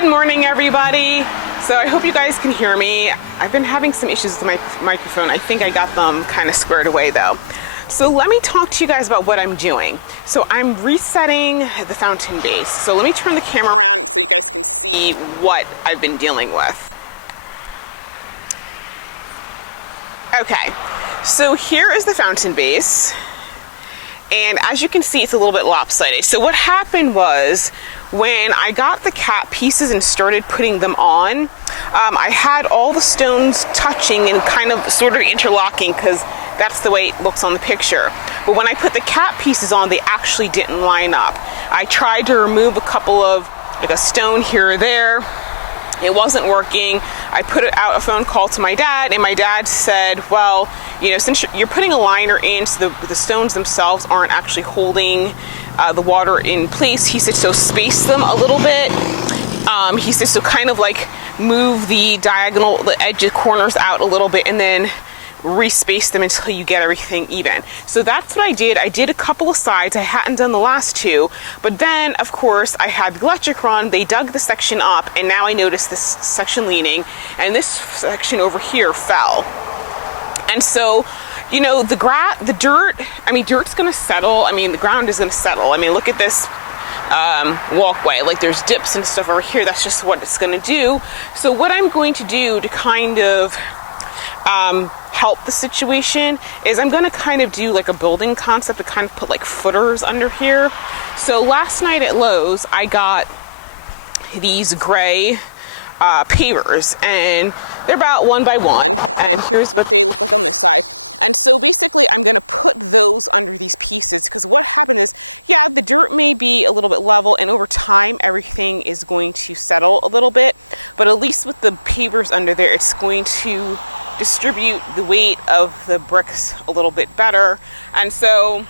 Good morning, everybody. So I hope you guys can hear me. I've been having some issues with my microphone. I think I got them kind of squared away though. So let me talk to you guys about what I'm doing. So I'm resetting the fountain base. So let me turn the camera around so you guys can see what I've been dealing with. Okay, so here is the fountain base. And as you can see, it's a little bit lopsided. So what happened was, when I got the cap pieces and started putting them on, I had all the stones touching and kind of sort of interlocking, because that's the way it looks on the picture. But when I put the cap pieces on, they actually didn't line up. I tried to remove a couple of, like a stone here or there. It wasn't working. I put out a phone call to my dad, and my dad said, well, you know, since you're putting a liner in, so the stones themselves aren't actually holding the water in place, he said, so space them a little bit. He said, so kind of like move the edge corners out a little bit, and then respace them until you get everything even. So that's what I did. I did a couple of sides. I hadn't done the last two, but then of course I had the electric run. They dug the section up, and now I noticed this section leaning, and this section over here fell. And so, you know, the dirt, I mean, dirt's gonna settle. I mean, the ground is gonna settle. I mean, look at this walkway. Like, there's dips and stuff over here. That's just what it's gonna do. So what I'm going to do to kind of help the situation is I'm going to kind of do like a building concept to kind of put like footers under here. So last night at Lowe's, I got these gray pavers, and they're about 1 by 1, and here's what they look like on this side. And so basically I'm going to put those under these pieces, because what happened is, yeah, the dirt may be a little bit level, and over time everything is going to settle a little bit, but at least with the pavers under there, it's going to distribute the weight of the bricks a little bit better. And so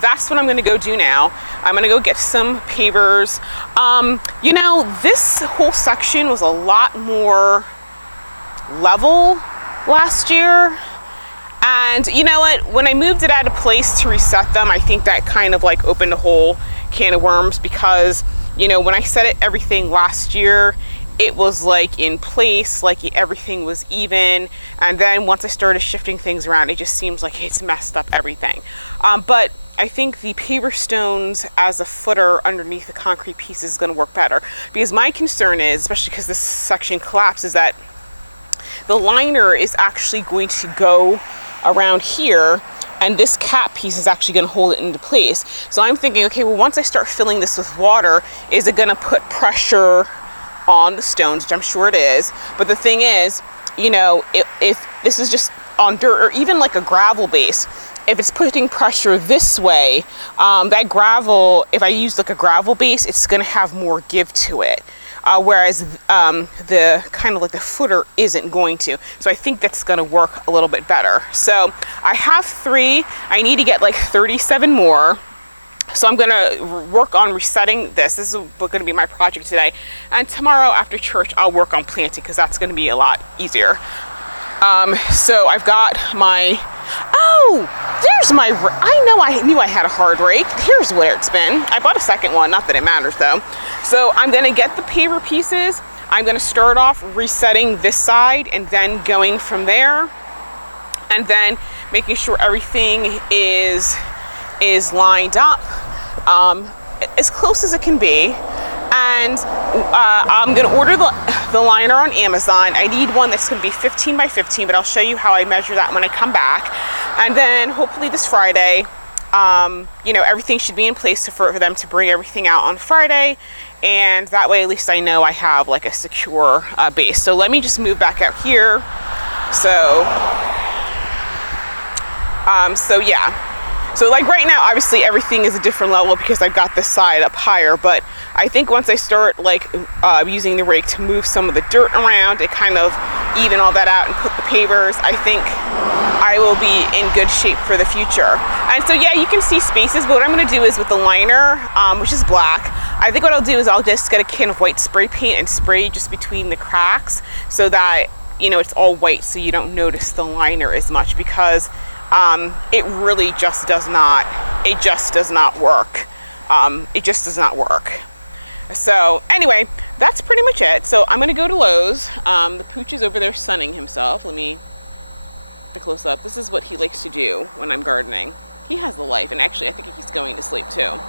that's what I'm going to go do now. I'm going to go get some pavers. You know, this whole section was a lot more level last year. And you know what? When I moved it out of place to reset them, I think that kind of like opened a whole can of worms, because, you know, when I set it everything last year, it was like in place, like everything was even. And then once I started shifting things around, it just seems like it's messed up everything. But I think the paver stones as a footer underneath the concrete piece is going to work better, because my concern is, especially because this section collapses, that the liner is actually going to go around here, and this cap piece is actually going to hold it into place. So I'm thinking, okay, well, once I start filling this with water, is it going to put pressure on the stones, which I'm sure it is. But the thing is, you know, if this is just on dirt or even like a gravel base, if it's putting pressure this way, that gravel, if I use like a gravel base, it's going to have more give to it. Whereas the kind of like the footer isn't going to. So I think that's going to work a little bit better. So I have 3. I need to get like 37 more. So I'm going to work on resetting this. This is going to be my project today. And tomorrow after church, I'll work on planting, because that's going to be a lot easier. So I've got my, there's my, I knew I had a hard rake. Here's where it's been. I bought a second one, not that it matters though. So I'm going to get the paver pieces. I'm going to start off resetting this side, and then going from there, and then making sure everything is lined up as close as it can be. And I'm going to order the liner on Amazon. I need one that's going to be 15 by 15, but I'll show you how I measure that when I come back. And then hopefully this Friday, you know, everything should be in place for them to bring everything out on Friday. And that way, at least I know I have like a secure base. So let me just move back out here. So yeah. So like right now, obviously everything is a different level because I've got this side up higher, but I think once I start like using the rake to move some of the dirt around, it kind of even all that out and put the pavers, I think I will be in good shape for the future. And so yeah, you can see spaces, but what I'm going to do is with the liner, which is black, I think what I'll do is I'll just get a can of white spray paint and spray just between the cracks, so that, you know, it's all white, so you don't notice the liner as much, because it really just does not work. It just does not work. So anyway, that's pretty much it. So I'm gonna go to Lowe's. The pooch is over there sunning himself. Let me the close up. This is what he likes to do when I'm gardening. He has the life, and actually I think he's going to sleep too. So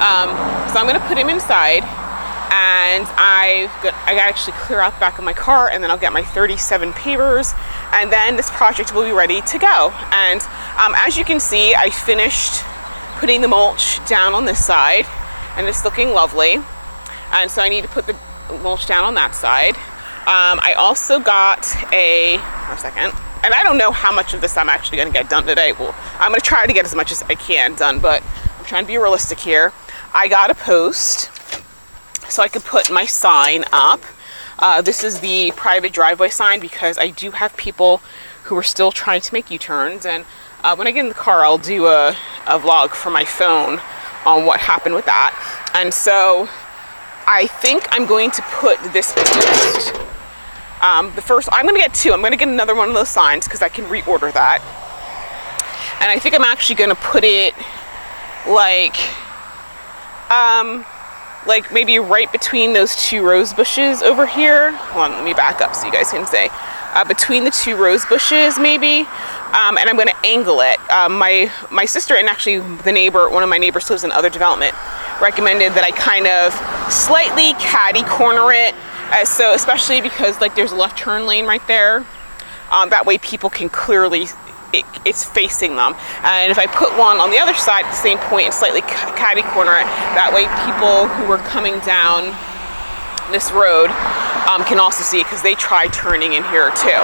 I'm gonna put him inside, and I got to actually clear out the back of my car, and then I'll get my 37 pavers, and then this project will be ready to go. And as you can see, I finished putting the mulch down on this side, and it's looking lovely. And so I need to put the mulch down on that side. I also got and I don't know how much of this I'm actually going to get done today. Well, I'm going to try to get as much as I can done, but I'm trying to be realistic here. I got a post so I could put my sign up. This is the private driveway sign because I do have people who are still trying to make U-turns, and when I get in the car, I'll do a vlog from my phone on what happened with that. And so I think I'm going to put this post. I'm going to get two. I'm going to get another one of those signs because I can reorder that. And I think I'm actually going to put it like maybe right between those two rose bushes over here. Hold on, let me back up so you guys can see. Between the two rose bushes maybe. And I'm going to angle it. My sister and actually one of my neighbors lives in other development, recommended that I kind of slightly catty corner it. So especially because like there's a left turn lane right there. That way people can clearly, it's facing them. And if I put one on the other side at the same point and slightly catty corner it, that way people who are coming down this road can also see it because they try turning in here too.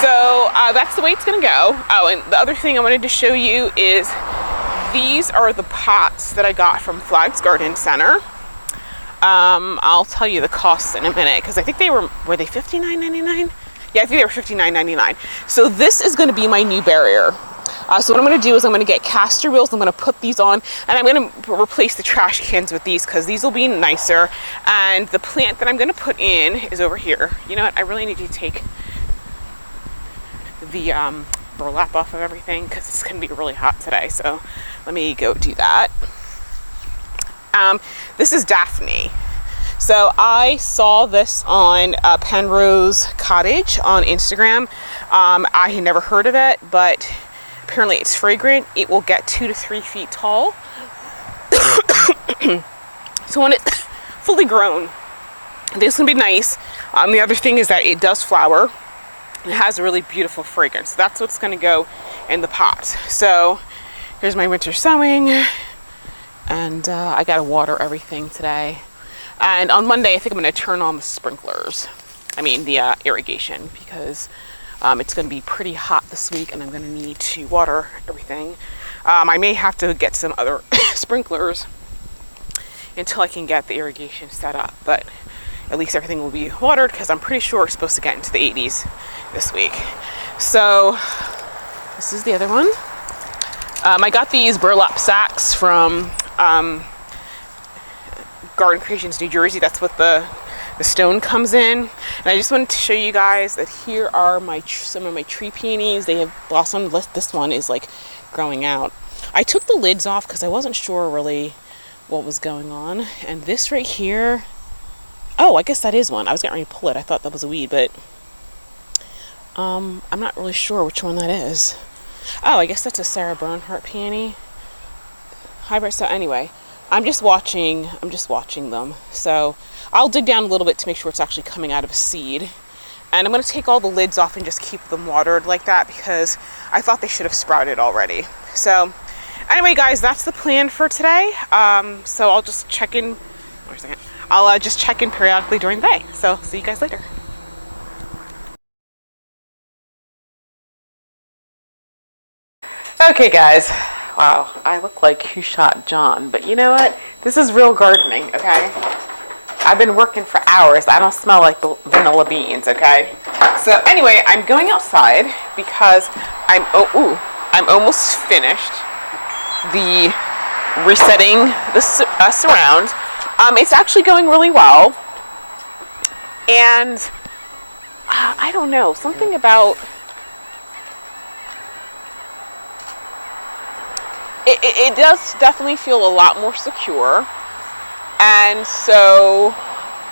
So that's the way it's gonna go. Oh, and the other thing I wanted to show you is these are the pots that I got from Flags Garden Center. I'll tell you the costs in a minute because I think were they $59.99? Yeah, I think they were $59.99. So this is going to be my new barrier. So what I'm going to do is I'm going to get castor wheels. I'm going to put these on, and I'm going to replace the trash cans with these because these will be nicer. And the plant that I'm going to put in is over here. You know what? I really need to take the burlap off of everything because it's going to be really hot today. So let me go do that. This is Daphne. So I saw this on Penrose Cottage on Instagram. I had never heard of it, but apparently it's fragrant. It will get 2 to 3 feet tall. So when it's fully grown, this can be nice. The other thing is that it does flower. It has a really beautiful fragrance. That's what's going to go in the pot. So here's my winter sowing. And I gotta water everything today. And on Monday, I think I'm gonna turn on the sprinklers. The irrigation, because it's gonna be pretty hot this week and I'm gonna need to water everything. I may have to get some other sprinklers until I can get the irrigation set up, but at least everything will be watered because I'm pretty sure it's supposed to get into the 80s this week. So this is the other one. I got these burlap sacks from Garden Creations, New Jersey. That's what the stone comes in. And I just wanted to show you guys that here are some of my tree peonies. They have blossomed. This one is like growing out. I took the lids off because I wasn't sure really what was going on. And this right here, oh, I guess that is one. I was getting ready to pull it. I thought that was a weed, but I'm not really sure which one that is. Oh, I guess that's a Sarah Bernhardt peony hybrid. So anyway, I'm just watching them. So I'll dig down a little bit to make sure it's actually coming out of a seed. And I'm going to take all the lids off and just keep them watered like that because I thought they should have sprouted already. So anyway, guys, that's the plan for today. So I'll just check in. Wait a second. I'll just check in periodically during the day. So see you guys later. Okay, guys. Wow, I look like Who Shot John, but you know what? This is real gardening, okay? I've been working for hours. I don't smell like vanilla beans, okay? So anyway, I'm going outside because I'm almost finished the resetting the surround. It's actually going really well, and I don't know, something about it does definitely feel a lot more secure. And so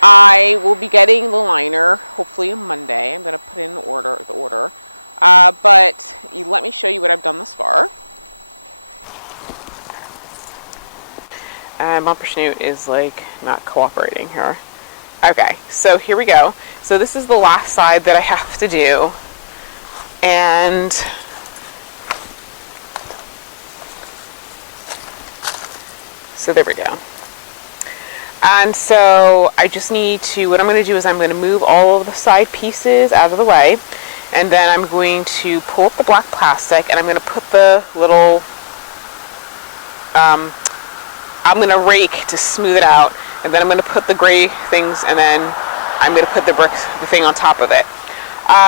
I will be getting the liner hopefully on Monday. I'm going to put in the order. But let me show you what I've done thus far. And Bumper Snoot is like not cooperating here. Okay, so here we go. So this is the last side that I have to do. And so there we go. And so I just need to, what I'm going to do is I'm going to move all of the side pieces out of the way. And then I'm going to pull up the black plastic and I'm going to put the little, I'm going to rake to smooth it out. And then I'm going to put the gray things and then I'm going to put the thing on top of it.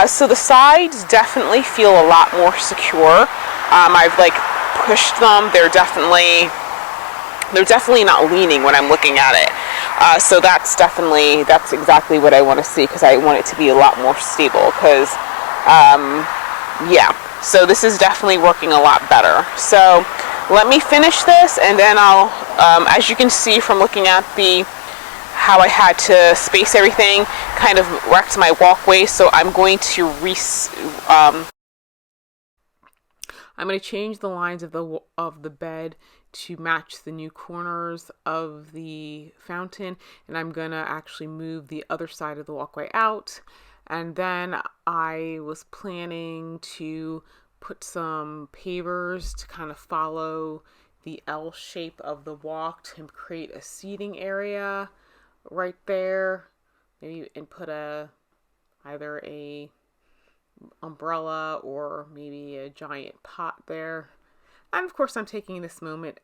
So the sides definitely feel a lot more secure. I've like pushed them. They're definitely not leaning when I'm looking at it. So that's exactly what I want to see, because I want it to be a lot more stable, because yeah, so this is definitely working a lot better. So let me finish this, and then I'll, as you can see from looking at how I had to space everything, kind of wrecked my walkway, so I'm going to change the lines of the bed to match the new corners of the fountain, and I'm gonna actually move the other side of the walkway out. And then I was planning to put some pavers to kind of follow the L shape of the walk to create a seating area right there, maybe, and put either a umbrella or maybe a giant pot there. And of course I'm taking this moment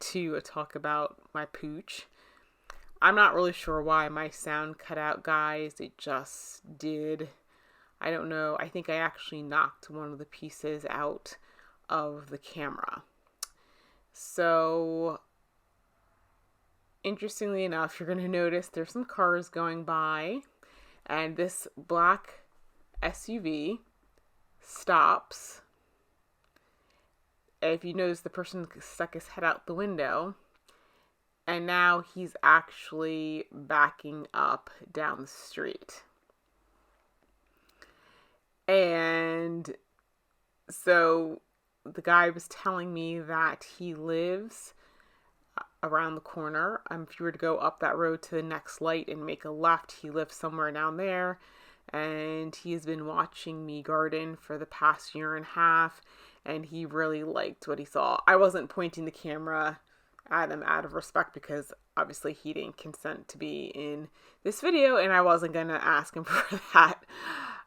to talk about my pooch. I'm not really sure why my sound cut out, guys. It just did. I don't know. I think I actually knocked one of the pieces out of the camera. So interestingly enough, you're going to notice there's some cars going by, and this black SUV stops. If you notice, the person stuck his head out the window, and now he's actually backing up down the street. And so the guy was telling me that he lives around the corner. If you were to go up that road to the next light and make a left, he lives somewhere down there. And he's been watching me garden for the past year and a half, and he really liked what he saw. I wasn't pointing the camera at him out of respect, because obviously he didn't consent to be in this video, and I wasn't going to ask him for that.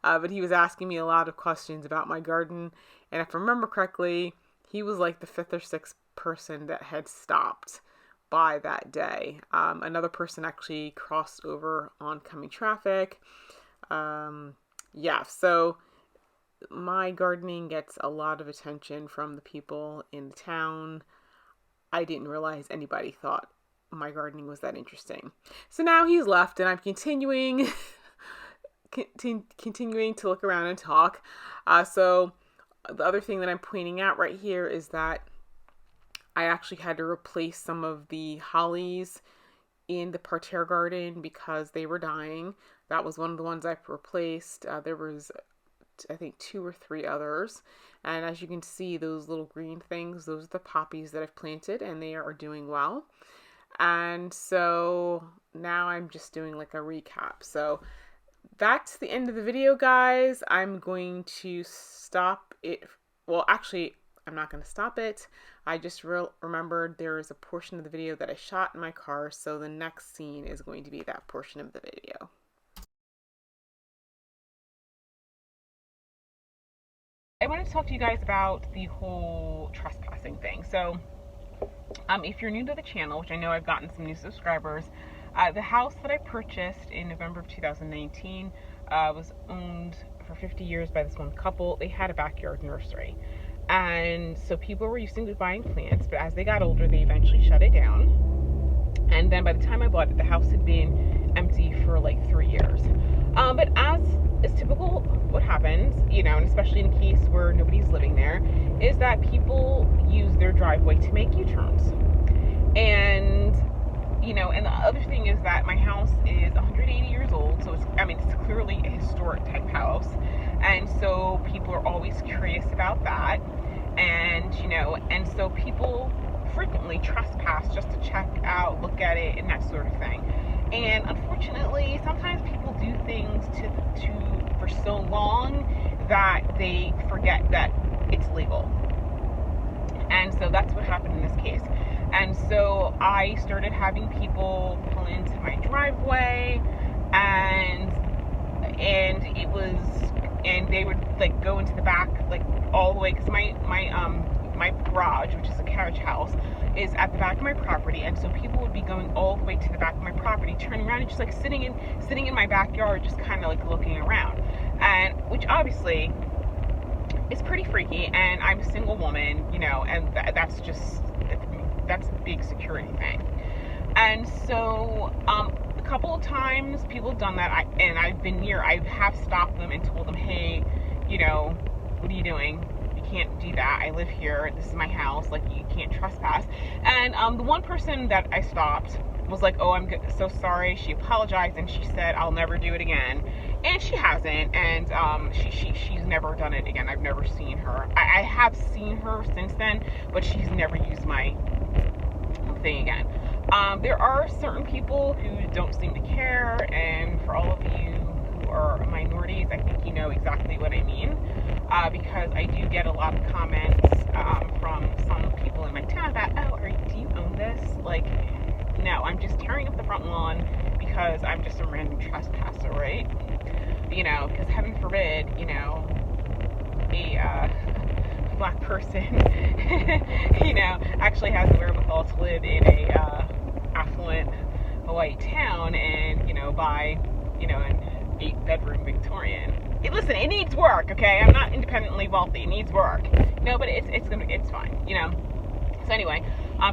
But he was asking me a lot of questions about my garden, and if I remember correctly, he was like the 5th or 6th person that had stopped by that day. Another person actually crossed over oncoming traffic. Yeah, so my gardening gets a lot of attention from the people in the town. I didn't realize anybody thought my gardening was that interesting. So now he's left, and I'm continuing to look around and talk. So the other thing that I'm pointing out right here is that I actually had to replace some of the hollies in the parterre garden because they were dying. That was one of the ones I replaced. There was, I think, 2 or 3 others. And as you can see, those little green things, those are the poppies that I've planted, and they are doing well. And so now I'm just doing like a recap. So that's the end of the video, guys. I'm going to stop it. Well, actually, I'm not going to stop it. I just remembered there is a portion of the video that I shot in my car, so the next scene is going to be that portion of the video. I wanted to talk to you guys about the whole trespassing thing. So if you're new to the channel, which I know I've gotten some new subscribers, the house that I purchased in November of 2019 was owned for 50 years by this one couple. They had a backyard nursery. And so people were used to buying plants, but as they got older, they eventually shut it down. And then by the time I bought it, the house had been empty for like 3 years. But as is typical, what happens, you know, and especially in a case where nobody's living there, is that people use their driveway to make U-turns. And And the other thing is that my house is 180 years old, so it's clearly a historic type house, and so people are always curious about that, and so people frequently trespass just to check out, look at it, and that sort of thing. And unfortunately, sometimes people do things to for so long that they forget that it's legal. And so that's what happened in this case. And so I started having people pull into my driveway, and they would like go into the back, like all the way, because my garage, which is a carriage house, is at the back of my property, and so people would be going all the way to the back of my property, turning around and just like sitting in my backyard, just kind of like looking around, and which obviously is pretty freaky. And I'm a single woman, and that's a big security thing. And so a couple of times people have done that, and I have stopped them and told them, hey, what are you doing? You can't do that. I live here. This is my house. Like, you can't trespass. And the one person that I stopped was like, oh, I'm so sorry. She apologized, and she said, I'll never do it again. And she hasn't, and she's never done it again. I've never seen her. I have seen her since then, but she's never used my thing again. There are certain people who don't seem to care, and for all of you who are minorities, I think you know exactly what I mean, because I do get a lot of comments from some people in my town about, oh, do you own this? Like, no, I'm just tearing up the front lawn because I'm just a random trespasser, right? Because heaven forbid, a black person, actually has the wherewithal to live in a affluent white town and, buy, an 8-bedroom Victorian. Listen, it needs work, okay? I'm not independently wealthy. It needs work. No, but it's fine, So anyway,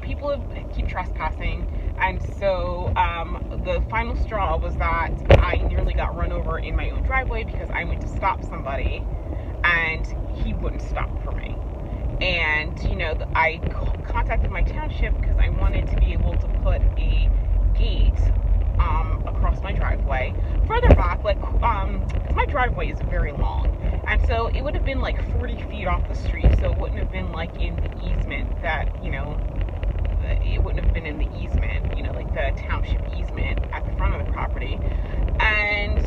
people keep trespassing, and so the final straw was that I nearly got run over in my own driveway because I went to stop somebody, and he wouldn't stop for me. And I contacted my township because I wanted to be able to put a gate across my driveway further back, like because my driveway is very long, and so it would have been like 40 feet off the street, so it wouldn't have been like in the easement that it wouldn't have been in the easement, like the township easement at the front of the property. And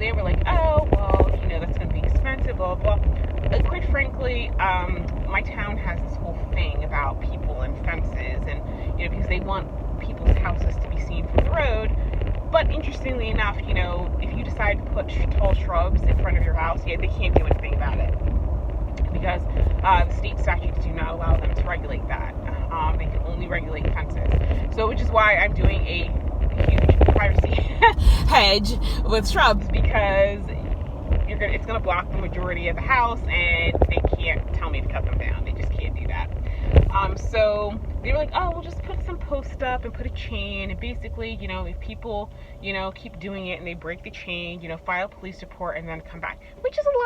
they were like, oh well, that's going to be expensive, blah blah. Quite frankly, my town has this whole thing about people and fences, and because they want people's houses to be seen from the road. But interestingly enough, if you decide to put tall shrubs in front of your house, they can't do anything about it because the state statutes do not allow them to regulate that. They can only regulate fences. So, which is why I'm doing a huge privacy hedge with shrubs, because it's going to block the majority of the house, and they can't tell me to cut them down. They just can't do that. So they were like, oh, we'll just put some posts up and put a chain, and basically, if people, keep doing it and they break the chain, file a police report and then come back, which is a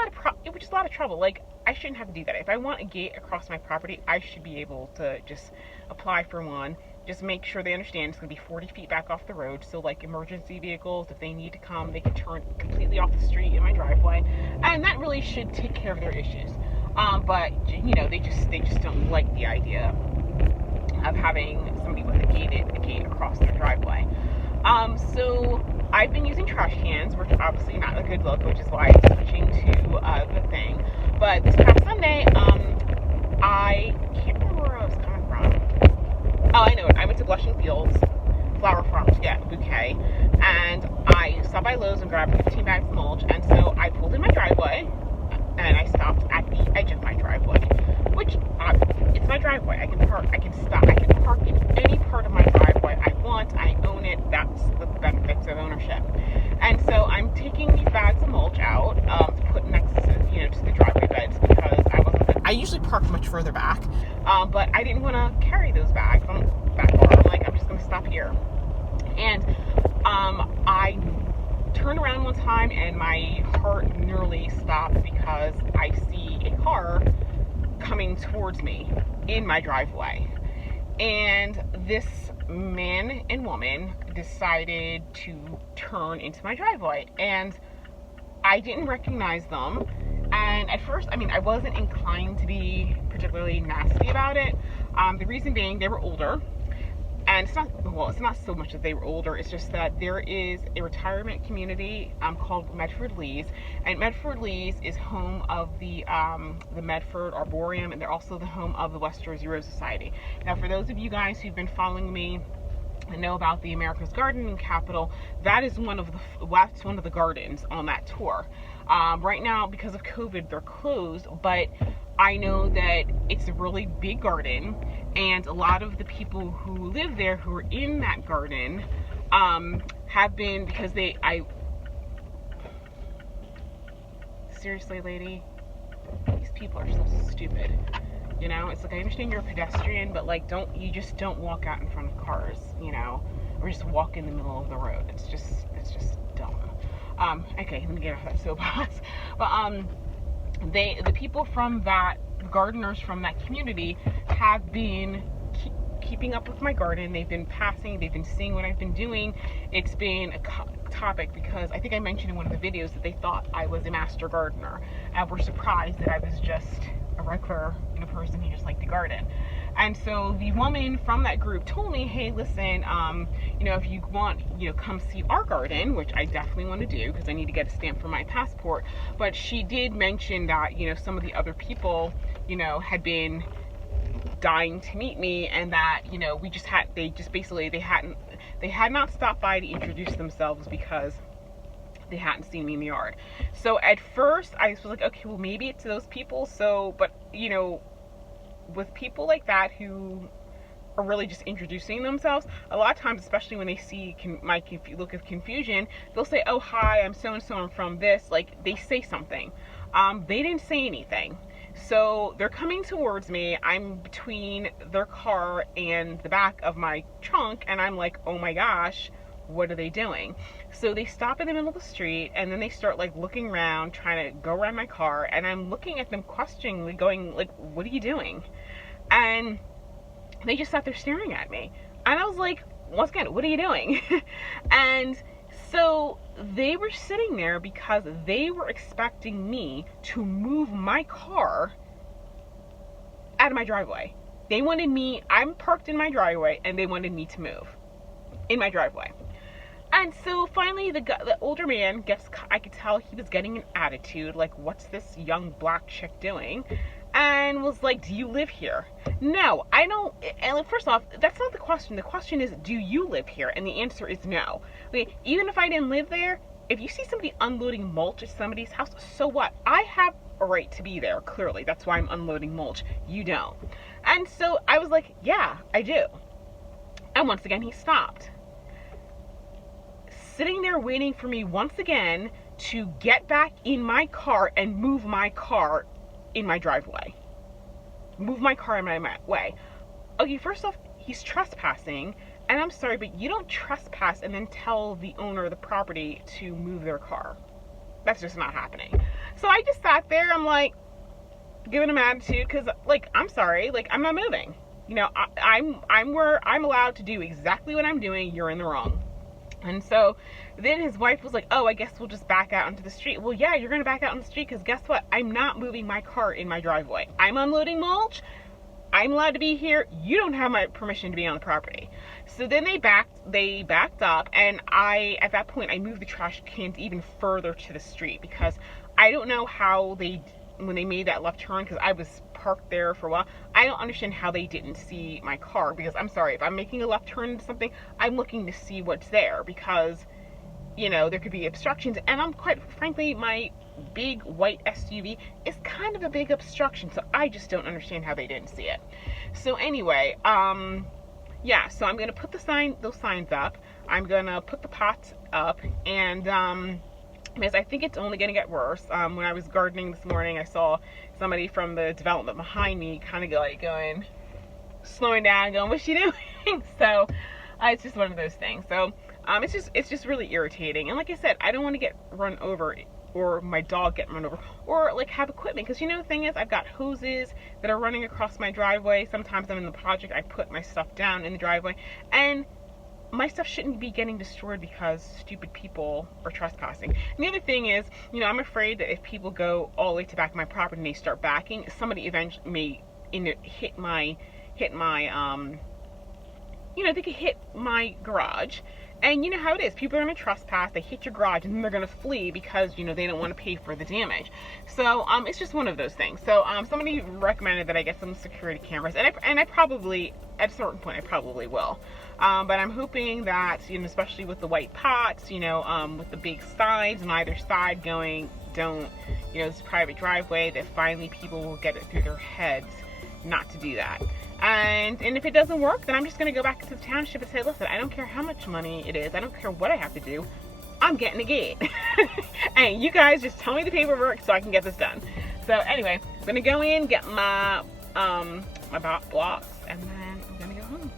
lot of trouble. Like, I shouldn't have to do that. If I want a gate across my property, I should be able to just apply for one. Just make sure they understand it's going to be 40 feet back off the road. So, like, emergency vehicles, if they need to come, they can turn completely off the street in my driveway. And that really should take care of their issues. But, they just don't like the idea of having somebody with a gate across their driveway. So I've been using trash cans, which are obviously not a good look, which is why I'm switching to the thing. But this past Sunday, I can't remember where I was coming from. Oh, I know it. I went to Blushing Fields Flower Farm to get a bouquet, and I stopped by Lowe's and grabbed 15 bags of mulch, and so I pulled in my driveway, and I stopped at the edge of my driveway, which, it's my driveway. I can park, I can stop, I can park in any part of my driveway I want. I own it. That's the benefits of ownership. And so I'm taking these bags of mulch out to put next to, to the driveway beds, because I usually park much further back, but I didn't want to carry those bags on back far. I'm like, I'm just going to stop here. And I turned around one time and my heart nearly stopped because I see a car coming towards me in my driveway. and this man and woman decided to turn into my driveway, and I didn't recognize them. And at first, I mean, I wasn't inclined to be particularly nasty about it. The reason being, they were older. And it's not so much that they were older, it's just that there is a retirement community called Medford Lees, and Medford Lees is home of the Medford Arboretum, and they're also the home of the West Jersey Rose Society. Now, for those of you guys who've been following me and know about the America's Gardening Capital, that is one of the gardens on that tour. Right now, because of COVID, they're closed, but I know that it's a really big garden, and a lot of the people who live there, who are in that garden, have been, because seriously, lady, these people are so stupid. You know, it's like, I understand you're a pedestrian, but like, you just don't walk out in front of cars, you know, or just walk in the middle of the road. It's just dumb. Okay, let me get off that soapbox. But the people from that, gardeners from that community, have been keeping up with my garden. They've been seeing what I've been doing. It's been a topic, because I think I mentioned in one of the videos that they thought I was a master gardener, and were surprised that I was just a regular, person who just liked to garden. And so the woman from that group told me, hey, listen, if you want, come see our garden, which I definitely want to do, because I need to get a stamp for my passport. But she did mention that, some of the other people, had been dying to meet me, and that, they had not stopped by to introduce themselves because they hadn't seen me in the yard. So at first I was like, okay, well, maybe it's those people. So, but with people like that who are really just introducing themselves, a lot of times, especially when they see my look of confusion, they'll say, oh, hi, I'm so and so, I'm from this. Like, they say something. They didn't say anything. So they're coming towards me. I'm between their car and the back of my trunk, and I'm like, oh my gosh, what are they doing? So they stop in the middle of the street, and then they start like looking around, trying to go around my car, and I'm looking at them questioningly, going like, what are you doing? And they just sat there staring at me, and I was like, once again, what are you doing? And so they were sitting there because they were expecting me to move my car out of my driveway. They wanted me, I'm parked in my driveway, and they wanted me to move in my driveway. And so finally the older man I could tell he was getting an attitude, like, what's this young black chick doing? And was like, do you live here? No, I don't. And first off, that's not the question. The question is, do you live here? And the answer is no. Okay, even if I didn't live there, if you see somebody unloading mulch at somebody's house, so what? I have a right to be there, clearly. That's why I'm unloading mulch. You don't. And so I was like, yeah, I do. And once again, he stopped. Sitting there waiting for me once again to get back in my car and move my car in my driveway. Move my car in my way. Okay, first off, he's trespassing, and I'm sorry, but you don't trespass and then tell the owner of the property to move their car. That's just not happening. So I just sat there, I'm like, giving him attitude, because, like, I'm sorry, like, I'm not moving. I'm where I'm allowed to do exactly what I'm doing, you're in the wrong. And so then his wife was like, oh, I guess we'll just back out into the street. Well, yeah, you're going to back out in the street, because guess what? I'm not moving my car in my driveway. I'm unloading mulch. I'm allowed to be here. You don't have my permission to be on the property. So then they backed up, and at that point, I moved the trash cans even further to the street, because I don't know how when they made that left turn, because I was parked there for a while, I don't understand how they didn't see my car, because I'm sorry, if I'm making a left turn into something, I'm looking to see what's there, because, there could be obstructions, and I'm quite frankly, my big white SUV is kind of a big obstruction, so I just don't understand how they didn't see it. So anyway, yeah, so I'm going to put those signs up, I'm going to put the pots up, and, because I think it's only going to get worse. When I was gardening this morning, I saw somebody from the development behind me kind of slowing down, going, what's she doing? So it's just one of those things. So it's just really irritating. And like I said, I don't want to get run over or my dog getting run over, or like have equipment. Because you know the thing is, I've got hoses that are running across my driveway. Sometimes I'm in the project, I put my stuff down in the driveway, and my stuff shouldn't be getting destroyed because stupid people are trespassing. And the other thing is, you know, I'm afraid that if people go all the way to the back of my property and they start backing, somebody eventually may hit my you know, they could hit my garage. And you know how it is. People are going to trespass, they hit your garage, and then they're going to flee because, you know, they don't want to pay for the damage. So it's just one of those things. So somebody recommended that I get some security cameras, and I probably, at a certain point, I probably will. But I'm hoping that, you know, especially with the white pots, you know, with the big signs on either side going, don't, you know, this private driveway, that finally people will get it through their heads not to do that. And if it doesn't work, then I'm just going to go back to the township and say, listen, I don't care how much money it is. I don't care what I have to do. I'm getting a gate. And you guys just tell me the paperwork so I can get this done. So anyway, I'm going to go in, get my my blocks, and then I'm going to go home.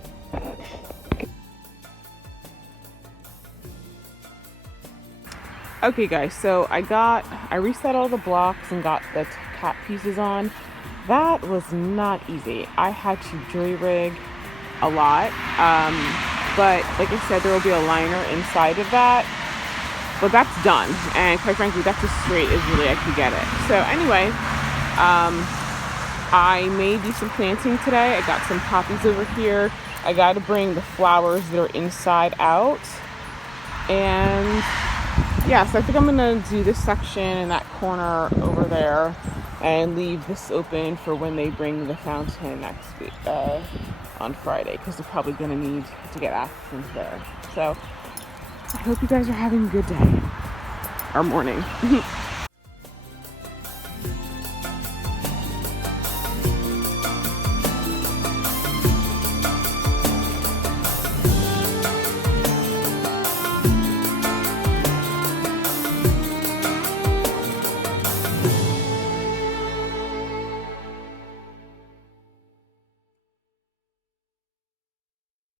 Okay guys, so I reset all the blocks and got the cap pieces on. That was not easy. I had to jury rig a lot, but like I said, there will be a liner inside of that, but that's done, and quite frankly, that's as straight as really I could get it. So anyway, I may do some planting today. I got some poppies over here. I got to bring the flowers that are inside out, and yeah, so I think I'm gonna do this section in that corner over there and leave this open for when they bring the fountain next week, on Friday, because they're probably going to need to get access there. So I hope you guys are having a good day or morning.